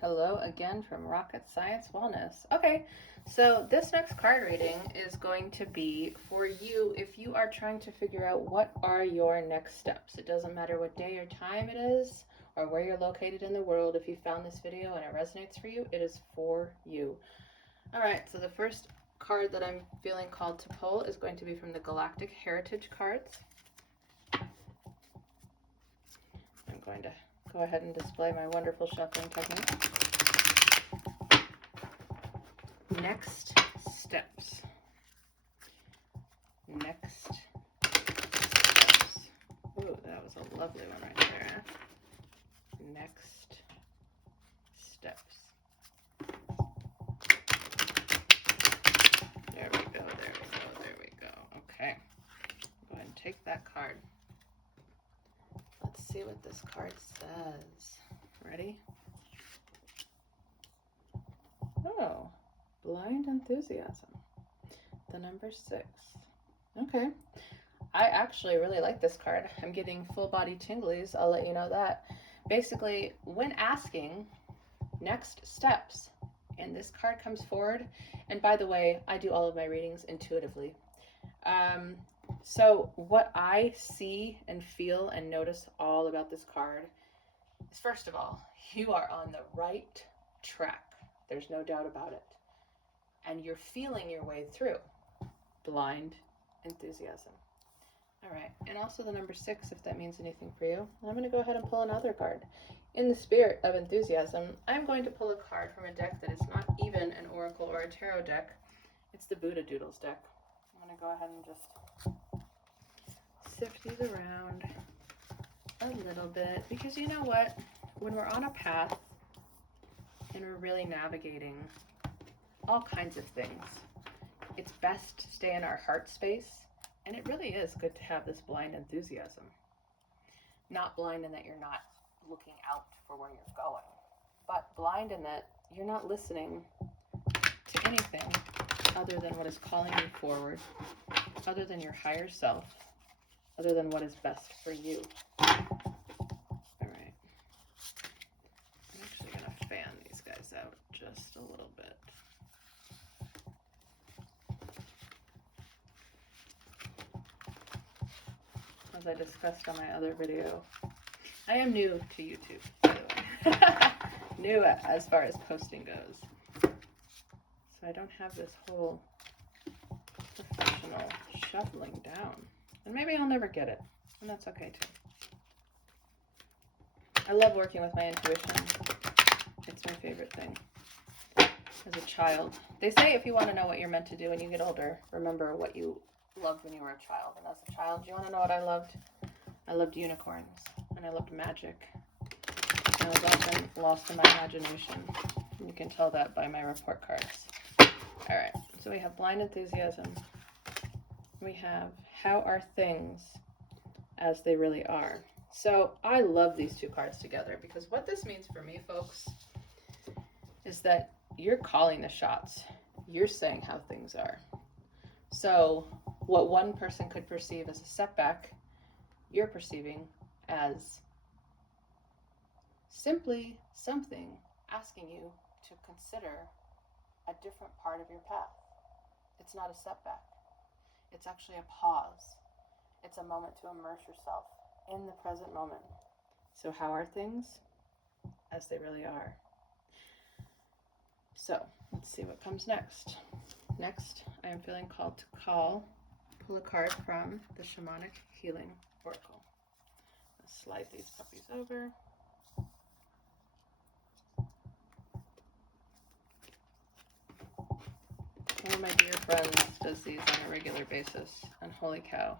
Hello again from Rocket Science Wellness. Okay, so this next card reading is going to be for you if you are trying to figure out what are your next steps. It doesn't matter what day or time it is or where you're located in the world. If you found this video and it resonates for you, it is for you. All right, so the first card that I'm feeling called to pull is going to be from the Galactic Heritage cards. I'm going to go ahead and display my wonderful shuffling technique. Next steps. Next steps. Ooh, that was a lovely one right there. Next steps. There we go, there we go, there we go. Okay. Go ahead and take that card. Let's see what this card says. Ready? Oh, blind enthusiasm. The number 6. Okay. I actually really like this card. I'm getting full body tinglies. I'll let you know that. Basically, when asking next steps, and this card comes forward, and by the way, I do all of my readings intuitively. So what I see and feel and notice all about this card is, first of all, you are on the right track. There's no doubt about it. And you're feeling your way through blind enthusiasm. All right, and also the number 6, if that means anything for you. I'm going to go ahead and pull another card. In the spirit of enthusiasm, I'm going to pull a card from a deck that is not even an oracle or a tarot deck. It's the Buddha Doodles deck. I'm going to go ahead and just sift these around a little bit, because you know what? When we're on a path and we're really navigating all kinds of things, it's best to stay in our heart space. And it really is good to have this blind enthusiasm. Not blind in that you're not looking out for where you're going, but blind in that you're not listening to anything other than what is calling you forward, other than your higher self, other than what is best for you. All right. I'm actually going to fan these guys out just a little bit. As I discussed on my other video, I am new to YouTube, by the way. New as far as posting goes. So I don't have this whole professional shuffling down. And maybe I'll never get it, and that's okay too. I love working with my intuition. It's my favorite thing. As a child, they say if you want to know what you're meant to do when you get older, remember what you loved when you were a child. And as a child, you want to know what I loved? I loved unicorns, and I loved magic. I was often lost in my imagination. You can tell that by my report cards. All right, so we have blind enthusiasm. We have how are things as they really are. So I love these two cards together, because what this means for me, folks, is that you're calling the shots. You're saying how things are. So what one person could perceive as a setback, you're perceiving as simply something asking you to consider a different part of your path. It's not a setback. It's actually a pause. It's a moment to immerse yourself in the present moment. So how are things as they really are? So let's see what comes next. Next, I am feeling called to pull a card from the Shamanic Healing Oracle. Let's slide these puppies over. One of my dear friends does these on a regular basis, and holy cow,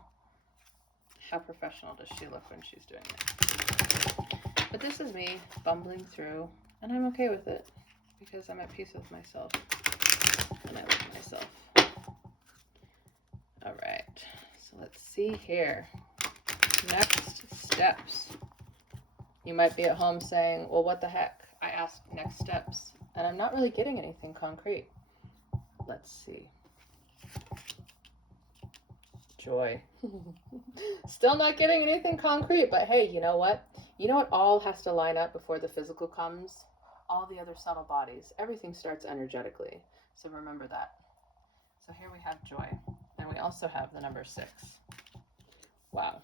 how professional does she look when she's doing it. But this is me bumbling through, and I'm okay with it, because I'm at peace with myself, and I love myself. All right, so let's see here. Next steps. You might be at home saying, well, what the heck? I asked next steps, and I'm not really getting anything concrete. Let's see. Joy. Still not getting anything concrete, but hey, you know what? You know what all has to line up before the physical comes? all the other subtle bodies. Everything starts energetically. So remember that. So here we have joy. And we also have the number 6. Wow.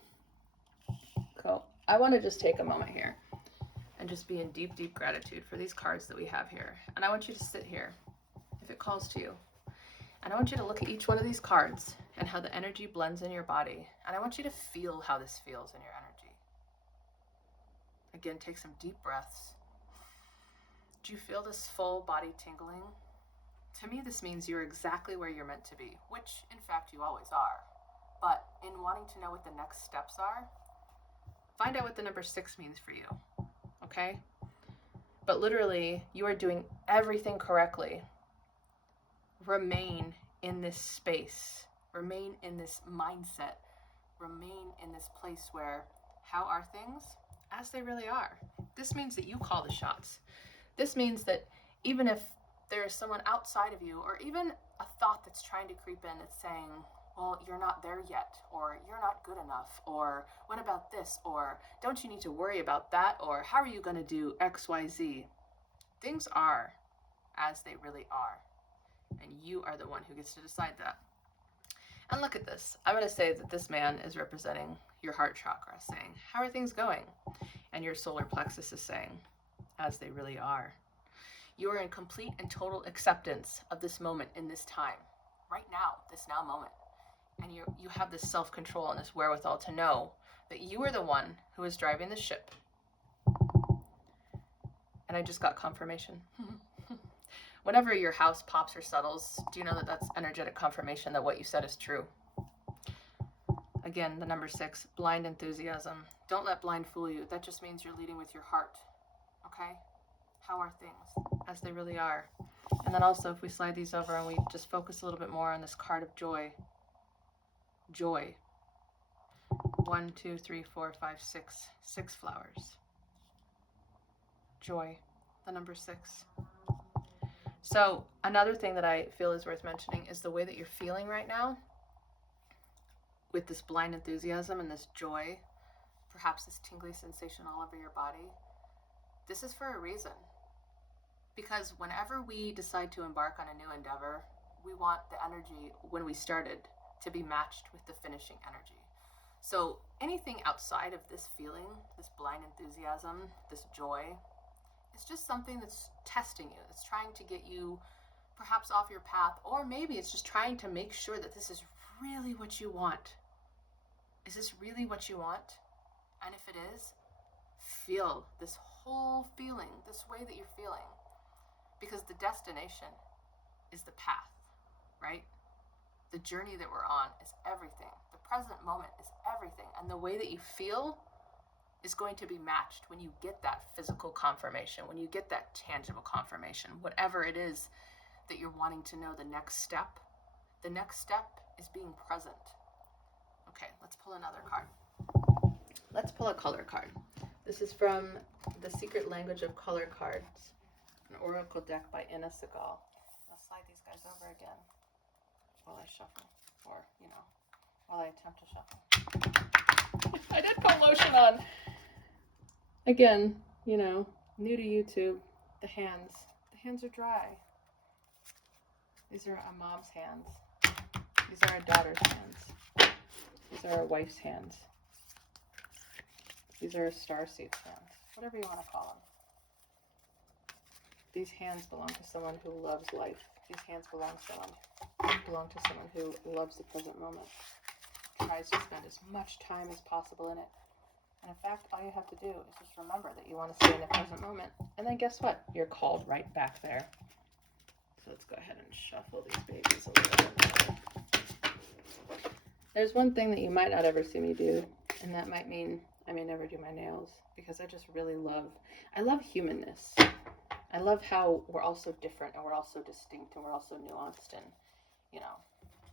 Cool. I want to just take a moment here and just be in deep, deep gratitude for these cards that we have here. And I want you to sit here, if it calls to you. And I want you to look at each one of these cards and how the energy blends in your body. And I want you to feel how this feels in your energy. Again, take some deep breaths. Do you feel this full body tingling? To me, this means you're exactly where you're meant to be, which in fact you always are. But in wanting to know what the next steps are, find out what the number 6 means for you, okay? But literally, you are doing everything correctly. Remain in this space. Remain in this mindset. Remain in this place where, how are things? As they really are. This means that you call the shots. This means that even if there is someone outside of you, or even a thought that's trying to creep in that's saying, well, you're not there yet, or you're not good enough, or what about this, or don't you need to worry about that, or how are you going to do X, Y, Z? Things are as they really are, and you are the one who gets to decide that. And look at this. I'm going to say that this man is representing your heart chakra, saying, how are things going? And your solar plexus is saying, as they really are. You are in complete and total acceptance of this moment in this time, right now, this now moment. And you have this self-control and this wherewithal to know that you are the one who is driving the ship. And I just got confirmation. Whenever your house pops or settles, do you know that that's energetic confirmation that what you said is true? Again, the number 6, blind enthusiasm. Don't let blind fool you. That just means you're leading with your heart. Okay? How are things? As they really are. And then also, if we slide these over and we just focus a little bit more on this card of joy. Joy. 1, 2, 3, 4, 5, 6. 6 flowers. Joy. The number 6. So another thing that I feel is worth mentioning is the way that you're feeling right now with this blind enthusiasm and this joy, perhaps this tingly sensation all over your body. This is for a reason. Because whenever we decide to embark on a new endeavor, we want the energy when we started to be matched with the finishing energy. So anything outside of this feeling, this blind enthusiasm, this joy, it's just something that's testing you. It's trying to get you perhaps off your path, or maybe it's just trying to make sure that this is really what you want. Is this really what you want? And if it is, feel this whole feeling, this way that you're feeling. Because the destination is the path, right? The journey that we're on is everything. The present moment is everything. And the way that you feel is going to be matched when you get that physical confirmation, when you get that tangible confirmation, whatever it is that you're wanting to know the next step. The next step is being present. Okay, let's pull another card. Let's pull a color card. This is from The Secret Language of Color Cards, an oracle deck by Inna Segal. I'll slide these guys over again while I shuffle, or, while I attempt to shuffle. I did put lotion on. Again, new to YouTube, the hands are dry. These are a mom's hands. These are a daughter's hands. These are a wife's hands. These are a starseed's hands. Whatever you want to call them. These hands belong to someone who loves life. These hands belong to someone who loves the present moment. Tries to spend as much time as possible in it. And in fact, all you have to do is just remember that you want to stay in the present moment. And then guess what? You're called right back there. So let's go ahead and shuffle these babies a little bit more. There's one thing that you might not ever see me do, and that might mean I may never do my nails, because I just really love humanness. I love how we're all so different, and we're all so distinct, and we're all so nuanced, and,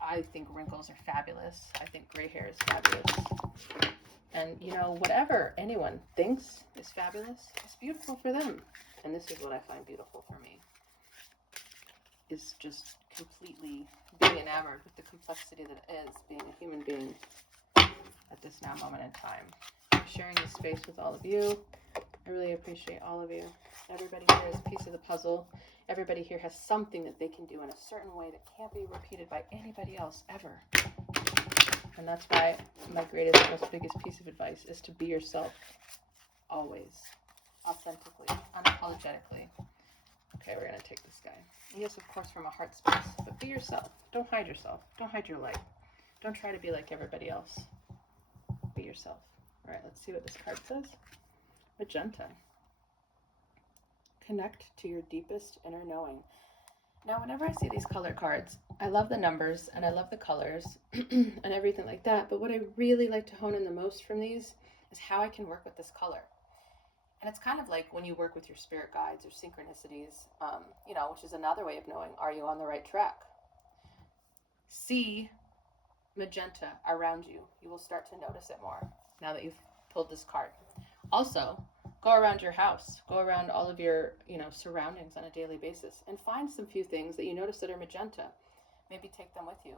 I think wrinkles are fabulous. I think gray hair is fabulous. And, whatever anyone thinks is fabulous, it's beautiful for them. And this is what I find beautiful for me, is just completely being enamored with the complexity that it is being a human being at this now moment in time. I'm sharing this space with all of you. I really appreciate all of you. Everybody here is a piece of the puzzle. Everybody here has something that they can do in a certain way that can't be repeated by anybody else ever. And that's why my greatest, most biggest piece of advice is to be yourself. Always. Authentically. Unapologetically. Okay, we're going to take this guy. Yes, of course, from a heart space. But be yourself. Don't hide yourself. Don't hide your light. Don't try to be like everybody else. Be yourself. All right, let's see what this card says. Magenta. Connect to your deepest inner knowing. Now, whenever I see these color cards, I love the numbers and I love the colors and everything like that. But what I really like to hone in the most from these is how I can work with this color. And it's kind of like when you work with your spirit guides or synchronicities, which is another way of knowing, are you on the right track? See magenta around you. You will start to notice it more now that you've pulled this card. Also, go around your house, go around all of your, surroundings on a daily basis and find some few things that you notice that are magenta. Maybe take them with you.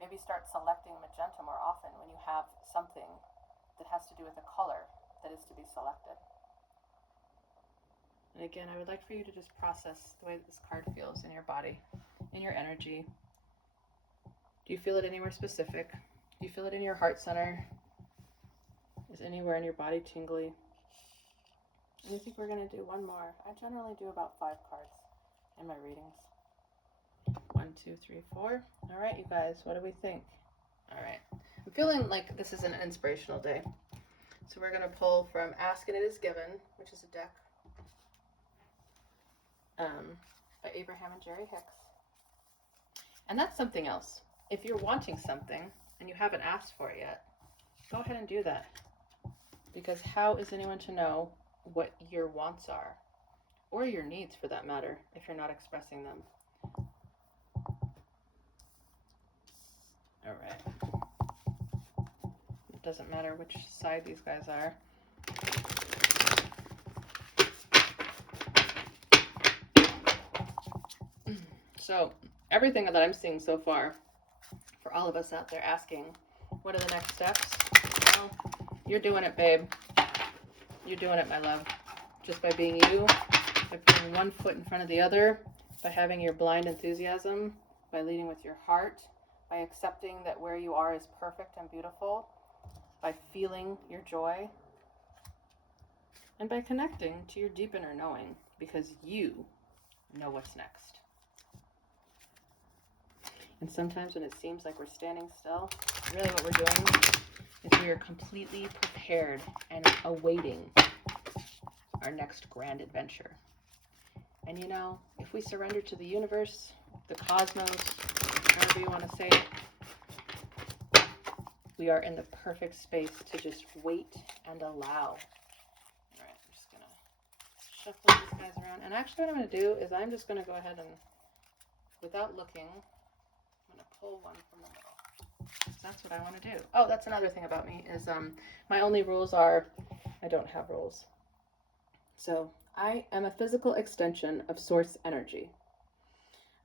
Maybe start selecting magenta more often when you have something that has to do with a color that is to be selected. And again, I would like for you to just process the way that this card feels in your body, in your energy. Do you feel it anywhere specific? Do you feel it in your heart center? Is anywhere in your body tingly? And I think we're going to do one more. I generally do about 5 cards in my readings. 1, 2, 3, 4. All right, you guys, what do we think? All right. I'm feeling like this is an inspirational day. So we're going to pull from Ask and It Is Given, which is a deck by Abraham and Jerry Hicks. And that's something else. If you're wanting something and you haven't asked for it yet, go ahead and do that. Because how is anyone to know what your wants are? Or your needs, for that matter, if you're not expressing them? All right. It doesn't matter which side these guys are. So, everything that I'm seeing so far, for all of us out there asking, what are the next steps? Well, you're doing it, babe. You're doing it, my love. Just by being you, by putting one foot in front of the other, by having your blind enthusiasm, by leading with your heart, by accepting that where you are is perfect and beautiful, by feeling your joy, and by connecting to your deep inner knowing, because you know what's next. And sometimes when it seems like we're standing still, really what we're doing is we are completely prepared and awaiting our next grand adventure. And if we surrender to the universe, the cosmos, however you want to say it, we are in the perfect space to just wait and allow. All right, I'm just going to shuffle these guys around. And actually what I'm going to do is I'm just going to go ahead and, without looking, I'm going to pull one from the middle. That's what I want to do. Oh, that's another thing about me is my only rules are I don't have rules. So I am a physical extension of source energy.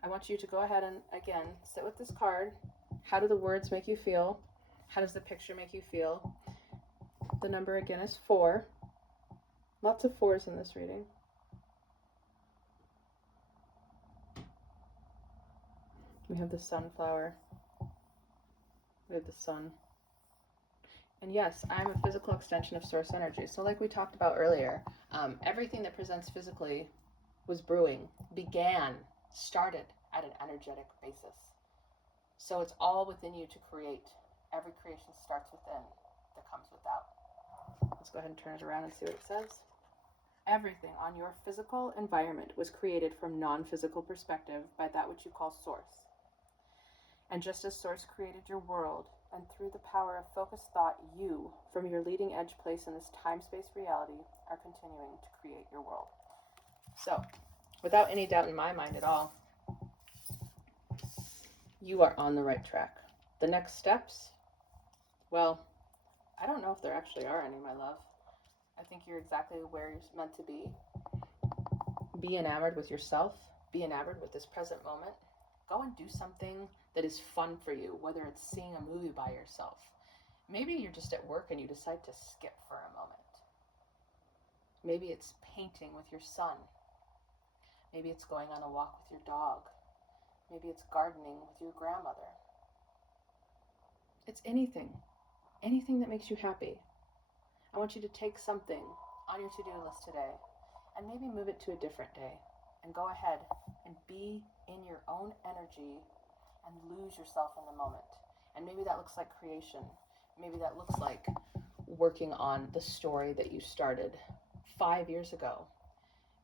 I want you to go ahead and, again, sit with this card. How do the words make you feel? How does the picture make you feel? The number, again, is 4. Lots of 4s in this reading. We have the sunflower. We have the sun. And yes, I'm a physical extension of source energy. So like we talked about earlier, everything that presents physically was brewing, started at an energetic basis. So it's all within you to create. Every creation starts within, that comes without. Let's go ahead and turn it around and see what it says. Everything on your physical environment was created from non-physical perspective by that which you call source. And just as source created your world, and through the power of focused thought, you, from your leading edge place in this time-space reality, are continuing to create your world. So, without any doubt in my mind at all, you are on the right track. The next steps, well, I don't know if there actually are any, my love. I think you're exactly where you're meant to be. Be enamored with yourself. Be enamored with this present moment. Go and do something that is fun for you, whether it's seeing a movie by yourself. Maybe you're just at work and you decide to skip for a moment. Maybe it's painting with your son. Maybe it's going on a walk with your dog. Maybe it's gardening with your grandmother. It's anything that makes you happy. I want you to take something on your to-do list today and maybe move it to a different day and go ahead and be in your own energy and lose yourself in the moment. And maybe that looks like creation. Maybe that looks like working on the story that you started 5 years ago.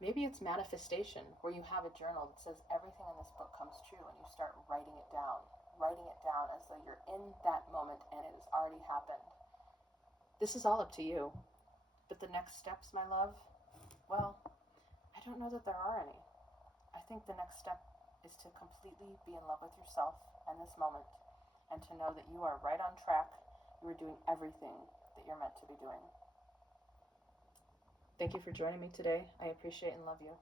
Maybe it's manifestation, where you have a journal that says everything in this book comes true and you start writing it down as though you're in that moment and it has already happened. This is all up to you. But the next steps, my love, well, I don't know that there are any. I think the next step is to completely be in love with yourself and this moment, and to know that you are right on track. You are doing everything that you're meant to be doing. Thank you for joining me today. I appreciate and love you.